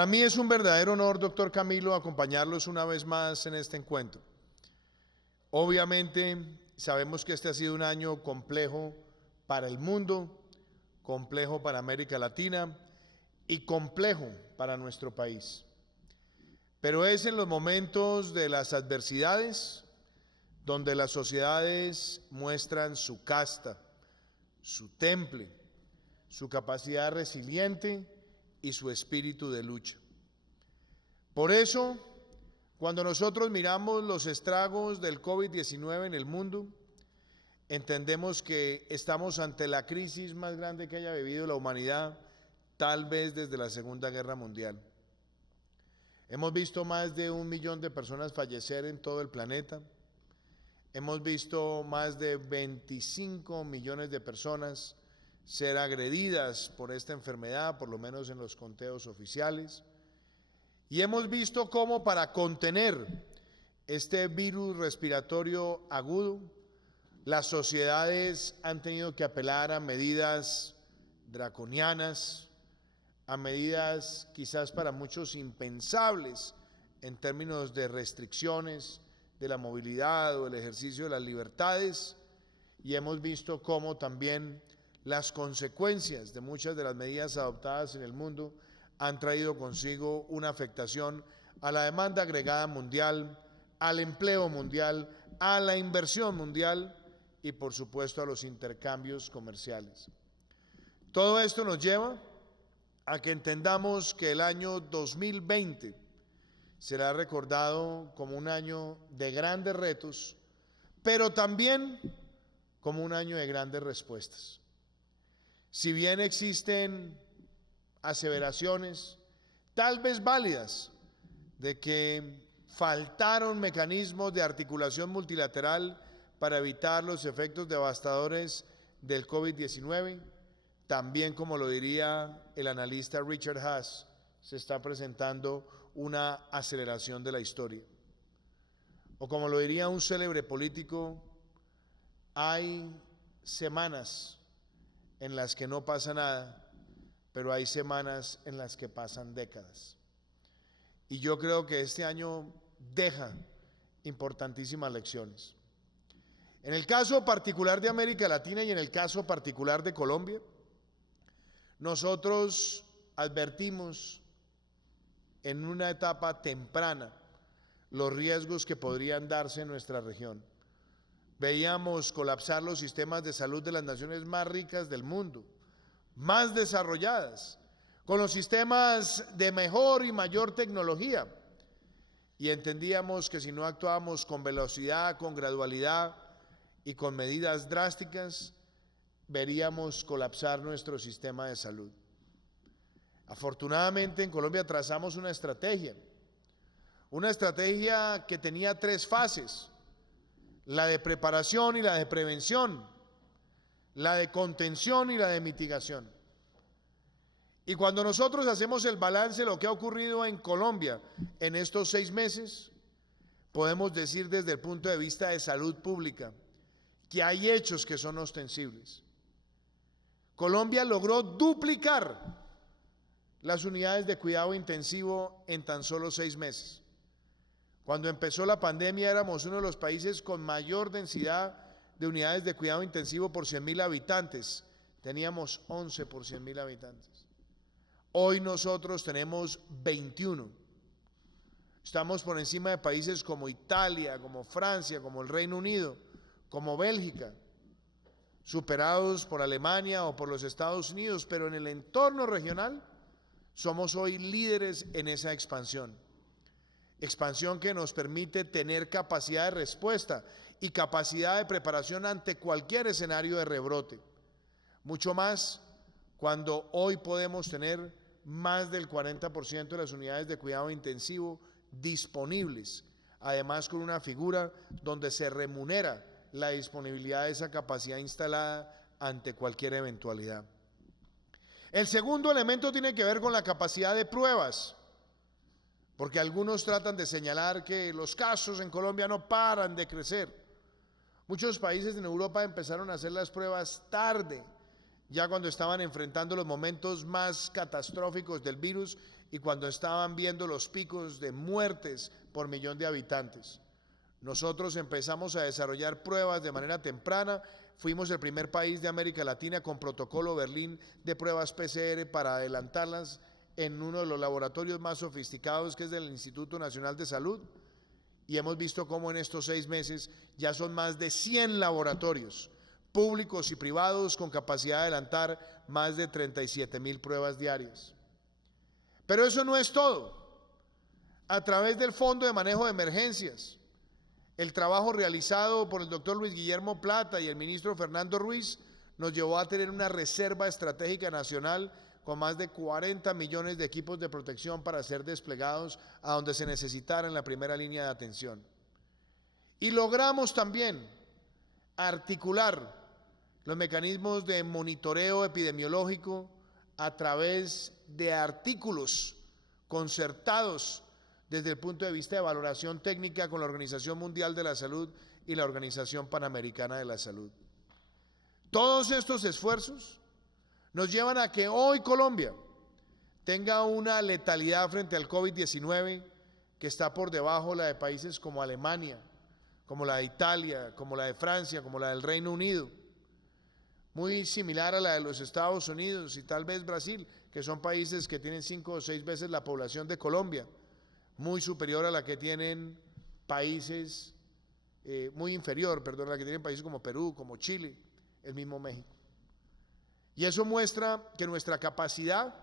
Para mí es un verdadero honor, doctor Camilo, acompañarlos una vez más en este encuentro. Obviamente sabemos que este ha sido un año complejo para el mundo, complejo para América Latina y complejo para nuestro país. Pero es en los momentos de las adversidades donde las sociedades muestran su casta, su temple, su capacidad resiliente y su espíritu de lucha. Por eso, cuando nosotros miramos los estragos del COVID-19 en el mundo, entendemos que estamos ante la crisis más grande que haya vivido la humanidad, tal vez desde la Segunda Guerra Mundial. Hemos visto más de 1 millón de personas fallecer en todo el planeta. Hemos visto más de 25 millones de personas ser agredidas por esta enfermedad, por lo menos en los conteos oficiales. Y hemos visto cómo para contener este virus respiratorio agudo, las sociedades han tenido que apelar a medidas draconianas, a medidas quizás para muchos impensables en términos de restricciones de la movilidad o el ejercicio de las libertades, y hemos visto cómo también las consecuencias de muchas de las medidas adoptadas en el mundo han traído consigo una afectación a la demanda agregada mundial, al empleo mundial, a la inversión mundial y por supuesto a los intercambios comerciales. Todo esto nos lleva a que entendamos que el año 2020 será recordado como un año de grandes retos, pero también como un año de grandes respuestas. Si bien existen aseveraciones, tal vez válidas, de que faltaron mecanismos de articulación multilateral para evitar los efectos devastadores del COVID-19, también, como lo diría el analista Richard Haass, se está presentando una aceleración de la historia. O como lo diría un célebre político, hay semanas en las que no pasa nada, pero hay semanas en las que pasan décadas. Y yo creo que este año deja importantísimas lecciones. En el caso particular de América Latina y en el caso particular de Colombia, nosotros advertimos en una etapa temprana los riesgos que podrían darse en nuestra región. Veíamos colapsar los sistemas de salud de las naciones más ricas del mundo, más desarrolladas, con los sistemas de mejor y mayor tecnología. Y entendíamos que si no actuábamos con velocidad, con gradualidad y con medidas drásticas, veríamos colapsar nuestro sistema de salud. Afortunadamente en Colombia trazamos una estrategia que tenía 3 fases: la de preparación y la de prevención, la de contención y la de mitigación. Y cuando nosotros hacemos el balance de lo que ha ocurrido en Colombia en estos 6 meses, podemos decir desde el punto de vista de salud pública que hay hechos que son ostensibles. Colombia logró duplicar las unidades de cuidado intensivo en tan solo 6 meses. Cuando empezó la pandemia éramos uno de los países con mayor densidad de unidades de cuidado intensivo por 100.000 habitantes. Teníamos 11 por 100.000 habitantes. Hoy nosotros tenemos 21. Estamos por encima de países como Italia, como Francia, como el Reino Unido, como Bélgica, superados por Alemania o por los Estados Unidos, pero en el entorno regional somos hoy líderes en esa expansión que nos permite tener capacidad de respuesta y capacidad de preparación ante cualquier escenario de rebrote. Mucho más cuando hoy podemos tener más del 40% de las unidades de cuidado intensivo disponibles, además con una figura donde se remunera la disponibilidad de esa capacidad instalada ante cualquier eventualidad. El segundo elemento tiene que ver con la capacidad de pruebas, porque algunos tratan de señalar que los casos en Colombia no paran de crecer. Muchos países en Europa empezaron a hacer las pruebas tarde, ya cuando estaban enfrentando los momentos más catastróficos del virus, y cuando estaban viendo los picos de muertes por millón de habitantes. Nosotros empezamos a desarrollar pruebas de manera temprana. Fuimos el primer país de América Latina con protocolo Berlín de pruebas PCR para adelantarlas en uno de los laboratorios más sofisticados, que es del Instituto Nacional de Salud. Y hemos visto cómo en estos 6 meses ya son más de 100 laboratorios públicos y privados con capacidad de adelantar más de 37.000 pruebas diarias. Pero eso no es todo. A través del Fondo de Manejo de Emergencias, el trabajo realizado por el doctor Luis Guillermo Plata y el ministro Fernando Ruiz nos llevó a tener una reserva estratégica nacional con más de 40 millones de equipos de protección para ser desplegados a donde se necesitara en la primera línea de atención. Y logramos también articular los mecanismos de monitoreo epidemiológico a través de artículos concertados desde el punto de vista de valoración técnica con la Organización Mundial de la Salud y la Organización Panamericana de la Salud. Todos estos esfuerzos nos llevan a que hoy Colombia tenga una letalidad frente al COVID-19 que está por debajo de la de países como Alemania, como la de Italia, como la de Francia, como la del Reino Unido, muy similar a la de los Estados Unidos y tal vez Brasil, que son países que tienen 5 o 6 veces la población de Colombia, muy superior a la que tienen países, muy inferior, perdón, a la que tienen países como Perú, como Chile, el mismo México. Y eso muestra que nuestra capacidad,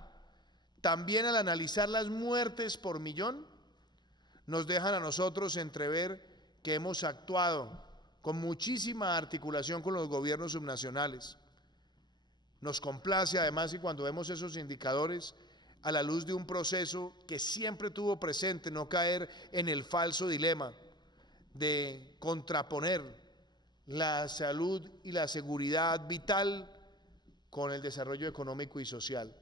también al analizar las muertes por millón, nos dejan a nosotros entrever que hemos actuado con muchísima articulación con los gobiernos subnacionales. Nos complace además, y cuando vemos esos indicadores, a la luz de un proceso que siempre tuvo presente no caer en el falso dilema de contraponer la salud y la seguridad vital con el desarrollo económico y social.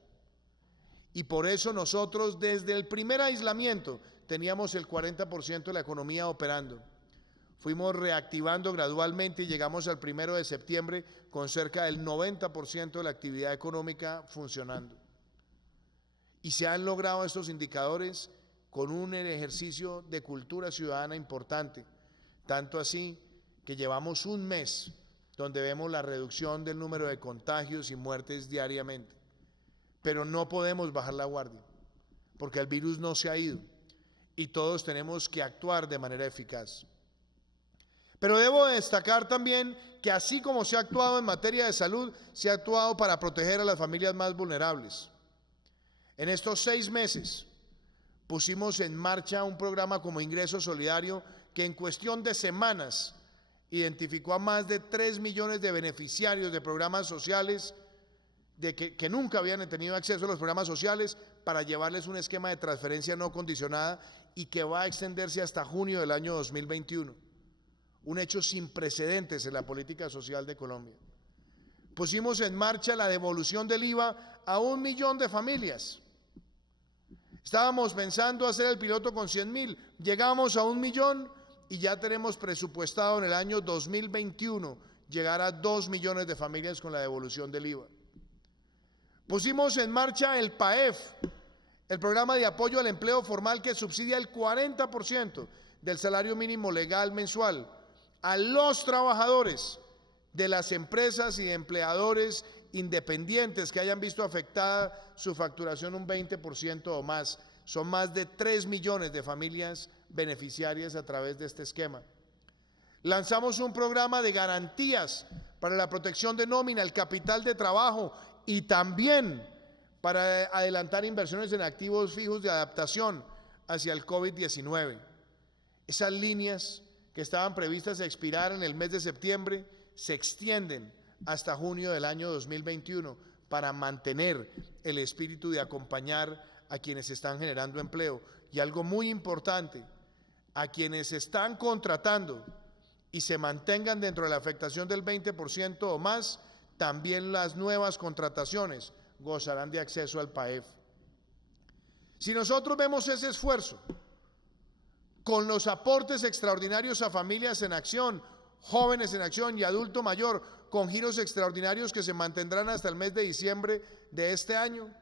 Y por eso nosotros desde el primer aislamiento teníamos el 40% de la economía operando. Fuimos reactivando gradualmente y llegamos al 1 de septiembre con cerca del 90% de la actividad económica funcionando. Y se han logrado estos indicadores con un ejercicio de cultura ciudadana importante, tanto así que llevamos un mes donde vemos la reducción del número de contagios y muertes diariamente. Pero no podemos bajar la guardia, porque el virus no se ha ido y todos tenemos que actuar de manera eficaz. Pero debo destacar también que así como se ha actuado en materia de salud, se ha actuado para proteger a las familias más vulnerables. En estos 6 meses pusimos en marcha un programa como Ingreso Solidario que en cuestión de semanas identificó a más de 3 millones de beneficiarios de programas sociales que nunca habían tenido acceso a los programas sociales para llevarles un esquema de transferencia no condicionada y que va a extenderse hasta junio del año 2021. Un hecho sin precedentes en la política social de Colombia. Pusimos en marcha la devolución del IVA a 1 millón de familias. Estábamos pensando hacer el piloto con 100.000, llegamos a 1 millón y ya tenemos presupuestado en el año 2021 llegar a 2 millones de familias con la devolución del IVA. Pusimos en marcha el PAEF, el programa de apoyo al empleo formal que subsidia el 40% del salario mínimo legal mensual a los trabajadores de las empresas y de empleadores independientes que hayan visto afectada su facturación un 20% o más. Son más de 3 millones de familias beneficiarias a través de este esquema. Lanzamos un programa de garantías para la protección de nómina, el capital de trabajo y también para adelantar inversiones en activos fijos de adaptación hacia el COVID-19. Esas líneas que estaban previstas a expirar en el mes de septiembre se extienden hasta junio del año 2021 para mantener el espíritu de acompañar a quienes están generando empleo. Y algo muy importante, a quienes están contratando y se mantengan dentro de la afectación del 20% o más, también las nuevas contrataciones gozarán de acceso al PAEF. Si nosotros vemos ese esfuerzo con los aportes extraordinarios a familias en acción, jóvenes en acción y adulto mayor, con giros extraordinarios que se mantendrán hasta el mes de diciembre de este año,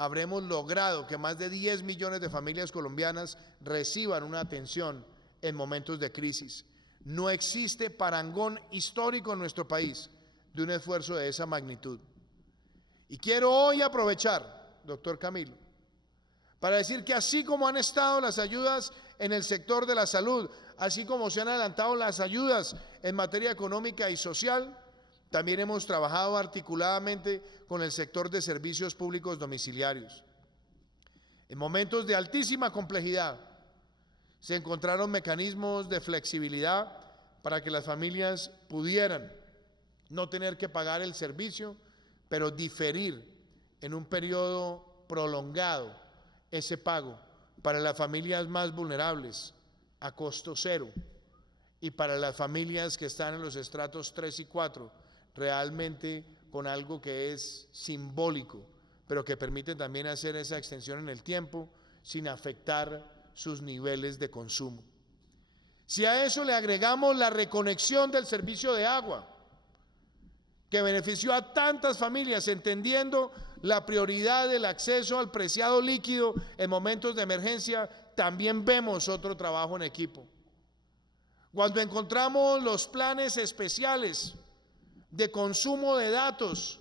habremos logrado que más de 10 millones de familias colombianas reciban una atención en momentos de crisis. No existe parangón histórico en nuestro país de un esfuerzo de esa magnitud. Y quiero hoy aprovechar, doctor Camilo, para decir que así como han estado las ayudas en el sector de la salud, así como se han adelantado las ayudas en materia económica y social, también hemos trabajado articuladamente con el sector de servicios públicos domiciliarios. En momentos de altísima complejidad, se encontraron mecanismos de flexibilidad para que las familias pudieran no tener que pagar el servicio, pero diferir en un periodo prolongado ese pago para las familias más vulnerables a costo cero, y para las familias que están en los estratos 3 y 4, realmente con algo que es simbólico, pero que permite también hacer esa extensión en el tiempo sin afectar sus niveles de consumo. Si a eso le agregamos la reconexión del servicio de agua, que benefició a tantas familias, entendiendo la prioridad del acceso al preciado líquido en momentos de emergencia, también vemos otro trabajo en equipo. Cuando encontramos los planes especiales de consumo de datos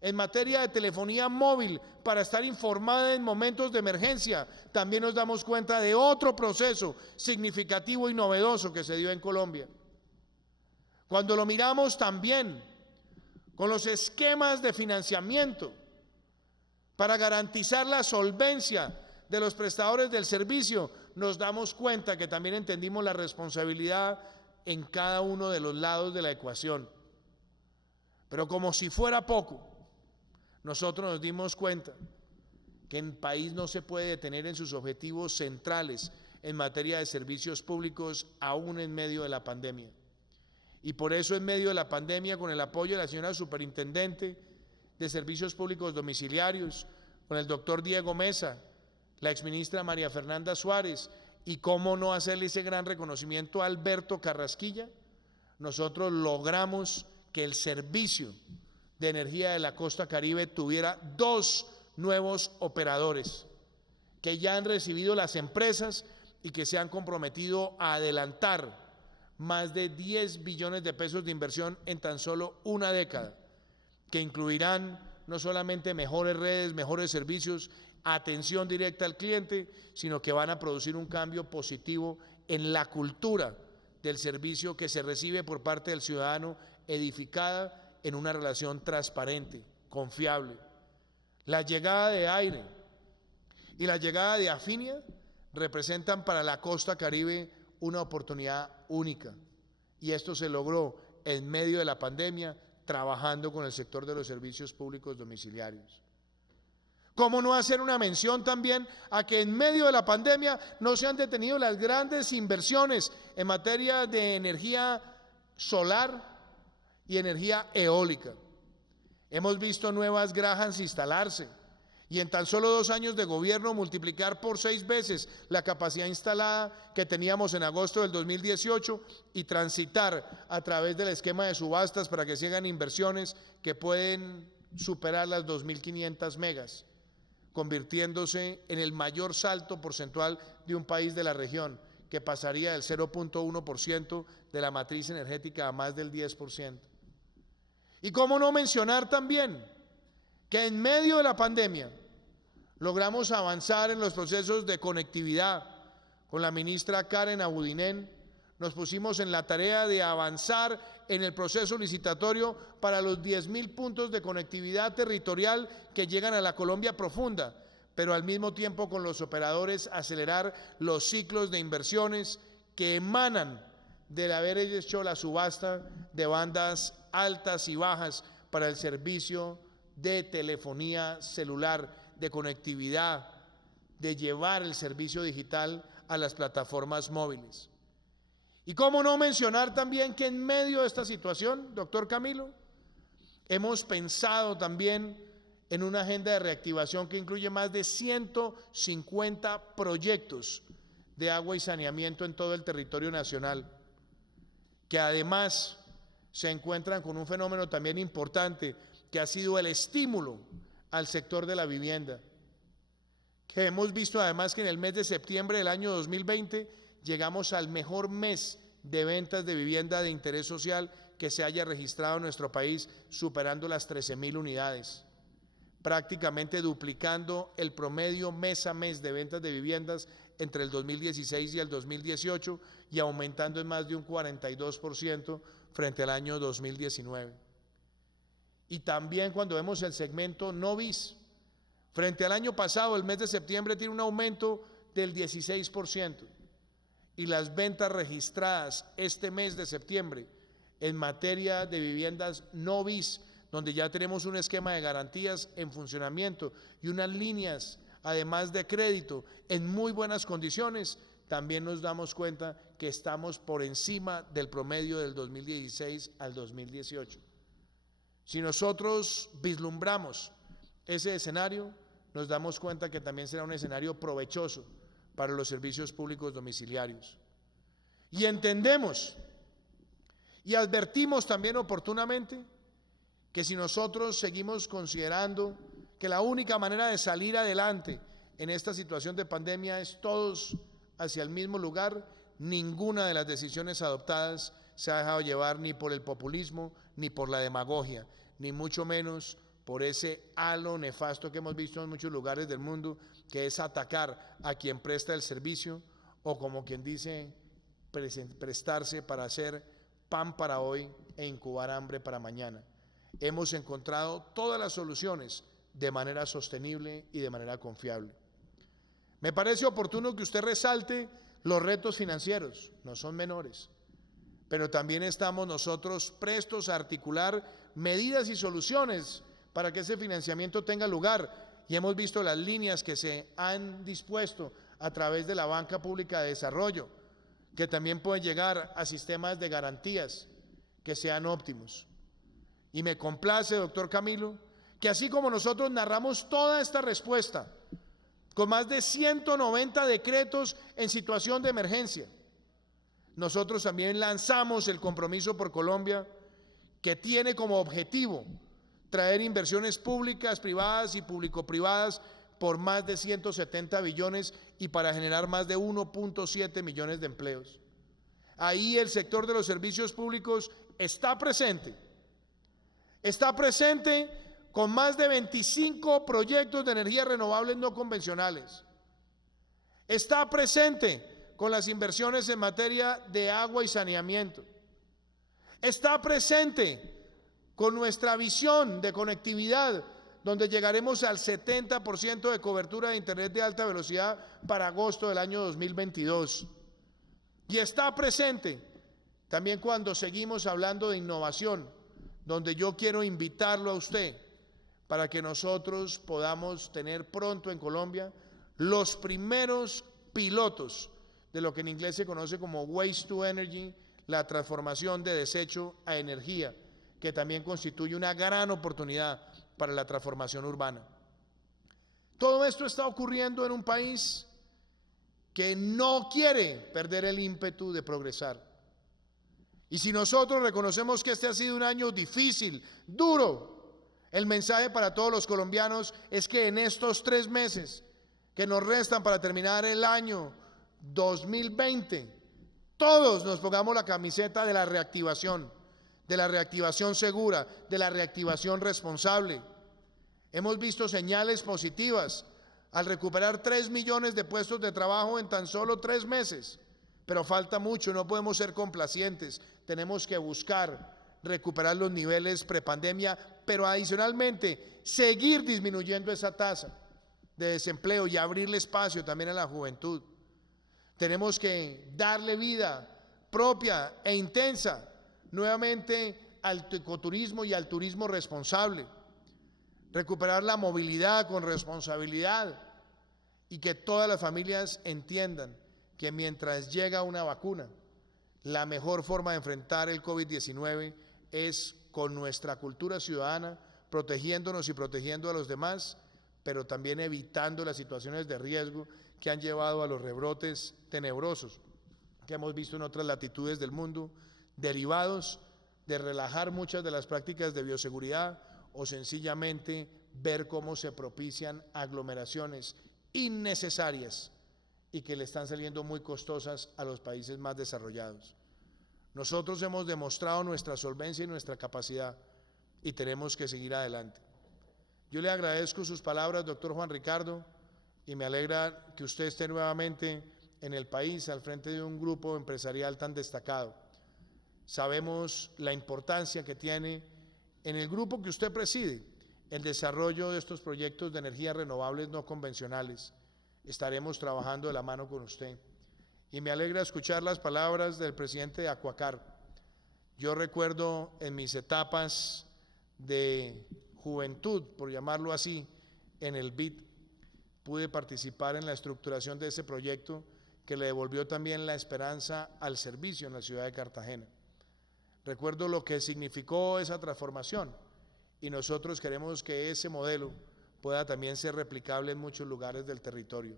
en materia de telefonía móvil para estar informada en momentos de emergencia, también nos damos cuenta de otro proceso significativo y novedoso que se dio en Colombia. Cuando lo miramos también con los esquemas de financiamiento para garantizar la solvencia de los prestadores del servicio, nos damos cuenta que también entendimos la responsabilidad en cada uno de los lados de la ecuación. Pero como si fuera poco, nosotros nos dimos cuenta que el país no se puede detener en sus objetivos centrales en materia de servicios públicos aún en medio de la pandemia. Y por eso en medio de la pandemia, con el apoyo de la señora Superintendente de Servicios Públicos Domiciliarios, con el doctor Diego Mesa, la exministra María Fernanda Suárez, y cómo no hacerle ese gran reconocimiento a Alberto Carrasquilla, nosotros logramos que el servicio de energía de la costa Caribe tuviera 2 nuevos operadores que ya han recibido las empresas y que se han comprometido a adelantar más de 10 billones de pesos de inversión en tan solo una década, que incluirán no solamente mejores redes, mejores servicios, atención directa al cliente, sino que van a producir un cambio positivo en la cultura del servicio que se recibe por parte del ciudadano, edificada en una relación transparente, confiable. La llegada de Aire y la llegada de Afinia representan para la costa Caribe una oportunidad única, y esto se logró en medio de la pandemia, trabajando con el sector de los servicios públicos domiciliarios. ¿Cómo no hacer una mención también a que en medio de la pandemia no se han detenido las grandes inversiones en materia de energía solar y energía eólica? Hemos visto nuevas granjas instalarse y en tan solo 2 años de gobierno multiplicar por 6 veces la capacidad instalada que teníamos en agosto del 2018 y transitar a través del esquema de subastas para que sigan inversiones que pueden superar las 2.500 megas, convirtiéndose en el mayor salto porcentual de un país de la región, que pasaría del 0.1% de la matriz energética a más del 10%. Y cómo no mencionar también que en medio de la pandemia logramos avanzar en los procesos de conectividad. Con la ministra Karen Abudinen nos pusimos en la tarea de avanzar en el proceso licitatorio para los 10.000 puntos de conectividad territorial que llegan a la Colombia profunda, pero al mismo tiempo con los operadores acelerar los ciclos de inversiones que emanan del haber hecho la subasta de bandas altas y bajas para el servicio de telefonía celular, de conectividad, de llevar el servicio digital a las plataformas móviles. Y cómo no mencionar también que en medio de esta situación, doctor Camilo, hemos pensado también en una agenda de reactivación que incluye más de 150 proyectos de agua y saneamiento en todo el territorio nacional, que además se encuentran con un fenómeno también importante, que ha sido el estímulo al sector de la vivienda. que hemos visto además que en el mes de septiembre del año 2020 llegamos al mejor mes de ventas de vivienda de interés social que se haya registrado en nuestro país, superando las 13.000 unidades, prácticamente duplicando el promedio mes a mes de ventas de viviendas entre el 2016 y el 2018 y aumentando en más de un 42% frente al año 2019. Y también cuando vemos el segmento no bis, frente al año pasado, el mes de septiembre tiene un aumento del 16%. Y las ventas registradas este mes de septiembre en materia de viviendas no bis, donde ya tenemos un esquema de garantías en funcionamiento y unas líneas, además de crédito, en muy buenas condiciones, también nos damos cuenta que estamos por encima del promedio del 2016 al 2018. Si nosotros vislumbramos ese escenario, nos damos cuenta que también será un escenario provechoso para los servicios públicos domiciliarios. Y entendemos y advertimos también oportunamente que si nosotros seguimos considerando que la única manera de salir adelante en esta situación de pandemia es todos hacia el mismo lugar, ninguna de las decisiones adoptadas se ha dejado llevar ni por el populismo, ni por la demagogia, ni mucho menos por ese halo nefasto que hemos visto en muchos lugares del mundo, que es atacar a quien presta el servicio o, como quien dice, prestarse para hacer pan para hoy e incubar hambre para mañana. Hemos encontrado todas las soluciones de manera sostenible y de manera confiable. Me parece oportuno que usted resalte los retos financieros, no son menores, pero también estamos nosotros prestos a articular medidas y soluciones para que ese financiamiento tenga lugar, y hemos visto las líneas que se han dispuesto a través de la Banca Pública de Desarrollo, que también pueden llegar a sistemas de garantías que sean óptimos. Y me complace, doctor Camilo, que así como nosotros narramos toda esta respuesta, con más de 190 decretos en situación de emergencia, nosotros también lanzamos el Compromiso por Colombia, que tiene como objetivo traer inversiones públicas, privadas y público-privadas por más de 170 billones y para generar más de 1.7 millones de empleos. Ahí el sector de los servicios públicos está presente con más de 25 proyectos de energías renovables no convencionales. Está presente con las inversiones en materia de agua y saneamiento. Está presente con nuestra visión de conectividad, donde llegaremos al 70% de cobertura de Internet de alta velocidad para agosto del año 2022. Y está presente también cuando seguimos hablando de innovación, donde yo quiero invitarlo a usted para que nosotros podamos tener pronto en Colombia los primeros pilotos de lo que en inglés se conoce como Waste to Energy, la transformación de desecho a energía, que también constituye una gran oportunidad para la transformación urbana. Todo esto está ocurriendo en un país que no quiere perder el ímpetu de progresar. Y si nosotros reconocemos que este ha sido un año difícil, duro, el mensaje para todos los colombianos es que en estos 3 meses que nos restan para terminar el año 2020, todos nos pongamos la camiseta de la reactivación segura, de la reactivación responsable. Hemos visto señales positivas al recuperar 3 millones de puestos de trabajo en tan solo 3 meses, pero falta mucho, no podemos ser complacientes, tenemos que buscar recuperar los niveles prepandemia, pero adicionalmente seguir disminuyendo esa tasa de desempleo y abrirle espacio también a la juventud. Tenemos que darle vida propia e intensa nuevamente al ecoturismo y al turismo responsable, recuperar la movilidad con responsabilidad y que todas las familias entiendan que mientras llega una vacuna, la mejor forma de enfrentar el COVID-19 es con nuestra cultura ciudadana, protegiéndonos y protegiendo a los demás, pero también evitando las situaciones de riesgo que han llevado a los rebrotes tenebrosos que hemos visto en otras latitudes del mundo, derivados de relajar muchas de las prácticas de bioseguridad o sencillamente ver cómo se propician aglomeraciones innecesarias y que le están saliendo muy costosas a los países más desarrollados. Nosotros hemos demostrado nuestra solvencia y nuestra capacidad y tenemos que seguir adelante. Yo le agradezco sus palabras, doctor Juan Ricardo, y me alegra que usted esté nuevamente en el país al frente de un grupo empresarial tan destacado. Sabemos la importancia que tiene en el grupo que usted preside el desarrollo de estos proyectos de energías renovables no convencionales. Estaremos trabajando de la mano con usted. Y me alegra escuchar las palabras del presidente de Acuacar. Yo recuerdo en mis etapas de juventud, por llamarlo así, en el BID, pude participar en la estructuración de ese proyecto que le devolvió también la esperanza al servicio en la ciudad de Cartagena. Recuerdo lo que significó esa transformación y nosotros queremos que ese modelo pueda también ser replicable en muchos lugares del territorio.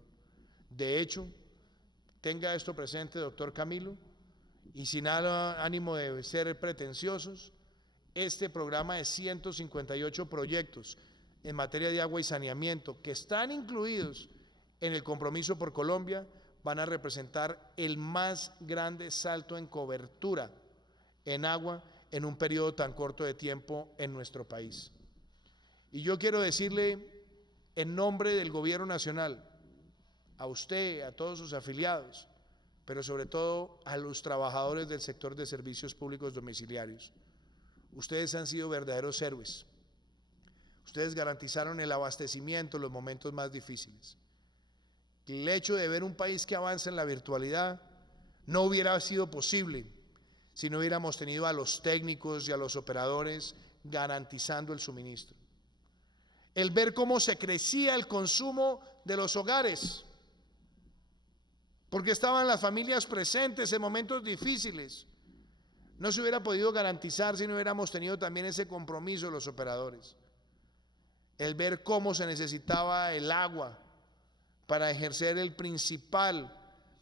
De hecho, tenga esto presente, doctor Camilo, y sin ánimo de ser pretenciosos, este programa de 158 proyectos en materia de agua y saneamiento que están incluidos en el Compromiso por Colombia van a representar el más grande salto en cobertura en agua en un periodo tan corto de tiempo en nuestro país. Y yo quiero decirle en nombre del Gobierno Nacional, a usted, a todos sus afiliados, pero sobre todo a los trabajadores del sector de servicios públicos domiciliarios. Ustedes han sido verdaderos héroes. Ustedes garantizaron el abastecimiento en los momentos más difíciles. El hecho de ver un país que avanza en la virtualidad no hubiera sido posible si no hubiéramos tenido a los técnicos y a los operadores garantizando el suministro. El ver cómo se crecía el consumo de los hogares, porque estaban las familias presentes en momentos difíciles. No se hubiera podido garantizar si no hubiéramos tenido también ese compromiso de los operadores. El ver cómo se necesitaba el agua para ejercer el principal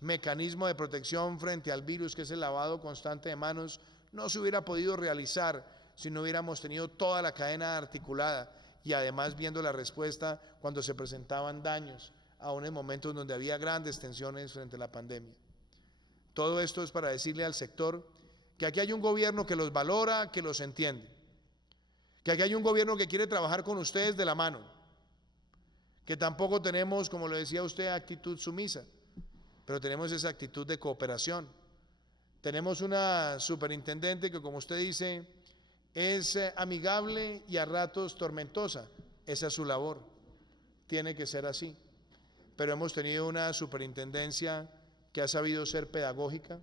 mecanismo de protección frente al virus, que es el lavado constante de manos, no se hubiera podido realizar si no hubiéramos tenido toda la cadena articulada y además viendo la respuesta cuando se presentaban daños, aún en momentos donde había grandes tensiones frente a la pandemia. Todo esto es para decirle al sector que aquí hay un gobierno que los valora, que los entiende, que aquí hay un gobierno que quiere trabajar con ustedes de la mano, que tampoco tenemos, como lo decía usted, actitud sumisa, pero tenemos esa actitud de cooperación. Tenemos una superintendente que, como usted dice, es amigable y a ratos tormentosa. Esa es su labor, tiene que ser así. Pero hemos tenido una superintendencia que ha sabido ser pedagógica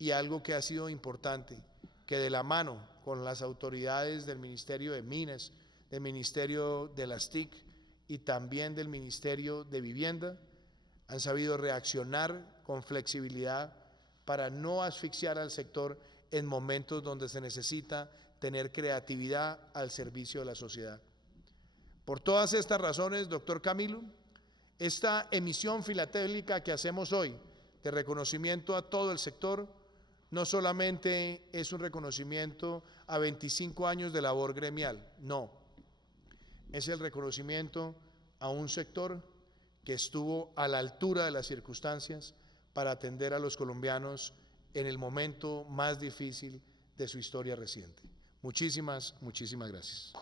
y algo que ha sido importante, que de la mano con las autoridades del Ministerio de Minas, del Ministerio de las TIC y también del Ministerio de Vivienda, han sabido reaccionar con flexibilidad para no asfixiar al sector en momentos donde se necesita tener creatividad al servicio de la sociedad. Por todas estas razones, doctor Camilo, esta emisión filatélica que hacemos hoy de reconocimiento a todo el sector no solamente es un reconocimiento a 25 años de labor gremial, no, es el reconocimiento a un sector que estuvo a la altura de las circunstancias para atender a los colombianos en el momento más difícil de su historia reciente. Muchísimas gracias.